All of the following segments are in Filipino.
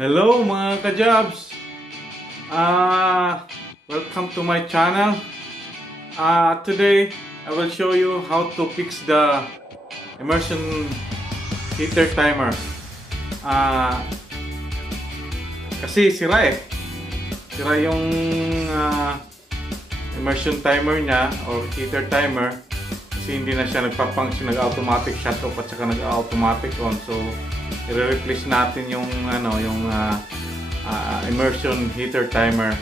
Hello mga ka-jobs! Welcome to my channel. Today I will show you how to fix the immersion heater timer. Kasi sira eh. Sira yung immersion timer niya or heater timer. Kasi hindi na siya nagpa-function, nag-automatic shut off at saka nag-automatic on. So i-replace natin yung immersion heater timer.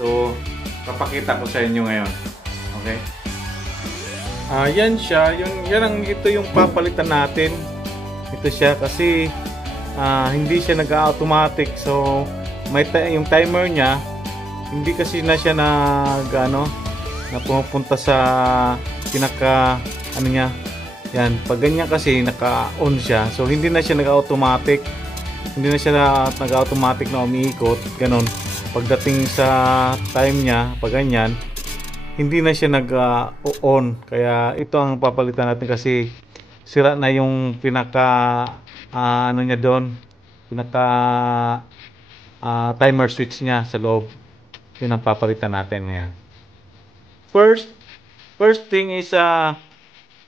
So papakita ko sa inyo ngayon. Okay? Yan siya, ito yung papalitan natin. Ito siya kasi hindi siya nag-automatic. So yung timer niya hindi kasi na siya na pumupunta sa pinaka niya. Yan, pag ganyan kasi naka-on siya, so hindi na siya nag-automatic. Hindi na siya nag-automatic na umiikot, ganon. Pagdating sa time niya, pag ganyan, hindi na siya nag-on. Kaya ito ang papalitan natin kasi sira na yung pinaka niya doon, pinaka timer switch niya sa loob. Yun ang papalitan natin ngayon. First thing is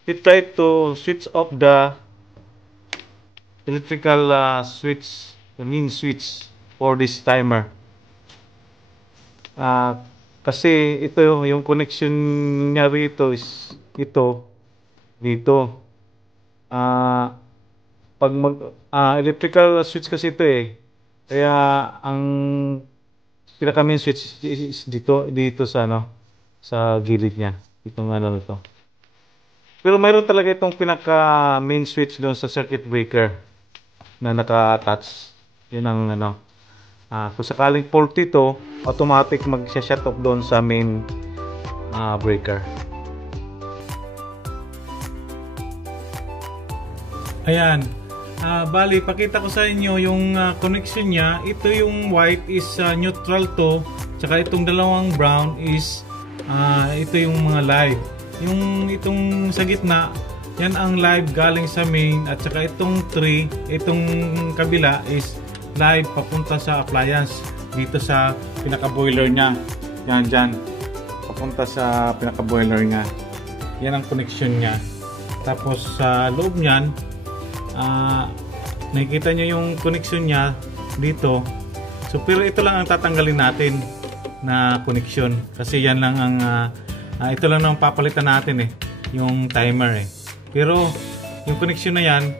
we try to switch off the electrical switch, the main switch for this timer. Kasi ito yung connection niya rito is ito dito. Pag electrical switch kasi ito eh. Kaya ang pinaka main switch is dito sa sa gilid niya. Itong na to. Pero mayroon talaga itong pinaka main switch doon sa circuit breaker na naka-attach. Yun ang kung sakaling faulty ito, automatic mag-shut off doon sa main breaker. Ayan. Bali, pakita ko sa inyo yung connection niya. Ito yung white is neutral to. Tsaka itong dalawang brown is ito yung mga live. Yung itong sa gitna, yan ang live galing sa main, at saka itong 3, itong kabila is live papunta sa appliance dito sa pinaka boiler niya. Yan dyan, papunta sa pinaka boiler niya. Yan ang connection niya. Tapos sa loob niyan, nakikita nyo yung connection niya dito. So pero ito lang ang tatanggalin natin na connection kasi yan lang ang ito lang ang papalitan natin eh, yung timer eh. Pero yung connection na yan,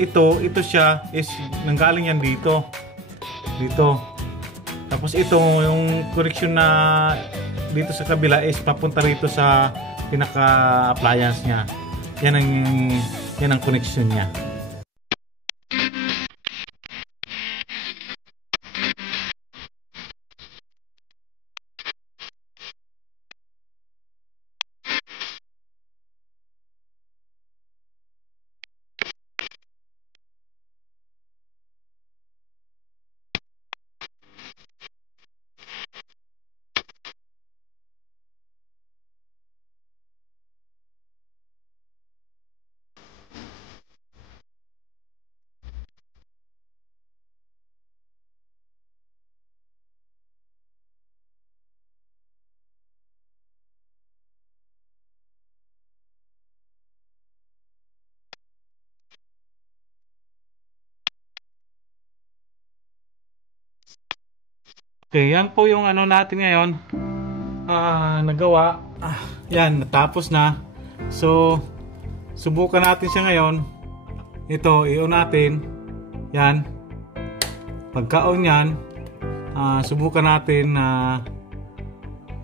ito siya is nanggaling yan dito. Tapos ito yung connection na dito sa kabila is papunta rito sa pinaka appliance niya. Yan ang connection niya. Okay, yan po yung natin ngayon. Nagawa. Yan, natapos na. So, subukan natin siya ngayon. Ito, i-on natin. Yan. Pagka-on yan, subukan natin na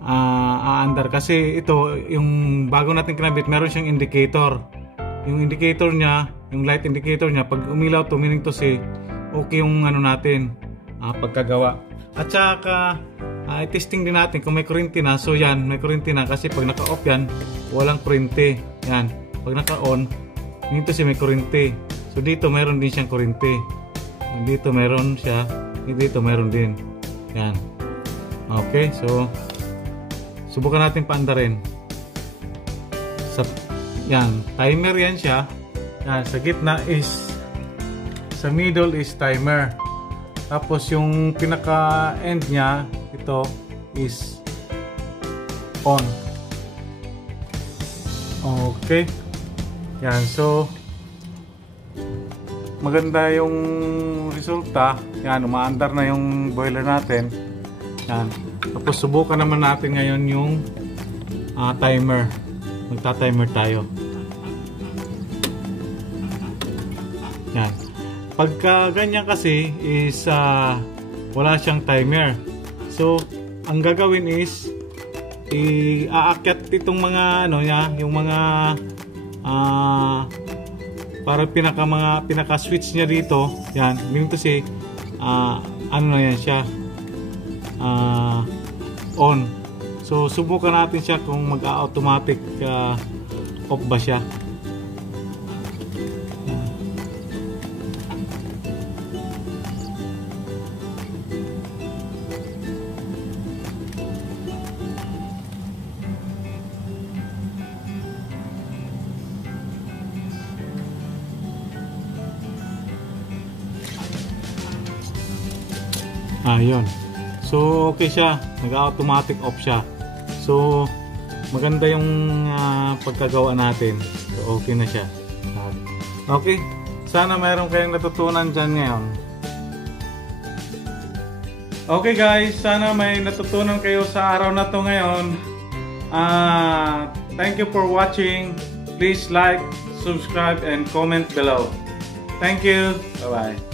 aandar. Kasi ito, yung bago natin kinabit, meron siyang indicator. Yung indicator niya, yung light indicator niya, pag umilaw to, meaning to say, okay yung natin, pagkagawa. At saka i-testing din natin kung may kuryente na. So yan, may kuryente na kasi pag naka-off yan, walang kuryente. Yan, pag naka-on, dito siya may kuryente. So dito mayroon din siyang kuryente. Dito mayroon siya, dito mayroon din. Yan. Okay, so subukan natin paandarin. Yan, timer yan siya. Yan, sa gitna is, sa middle is timer. Tapos yung pinaka end niya, ito is on. Okay. Yan, so maganda yung resulta. Yan, umaandar na yung boiler natin. Yan. Tapos subukan naman natin ngayon yung timer. Magta-timer tayo. Yan. Pagka ganyan kasi is wala siyang timer. So, ang gagawin is iaakyat itong mga ano niya, yung mga para pinaka switch niya dito. Yan, meaning to say ano na yan siya, on. So subukan natin siya kung mag-automatic off ba siya. Yun. So okay siya, nag-automatic off siya. So maganda yung pagkagawa natin. So okay na siya. Okay, sana mayroon kayong natutunan dyan ngayon. Okay guys, sana may natutunan kayo sa araw na to ngayon. Thank you for watching. Please like, subscribe and comment below. Thank you. Bye bye.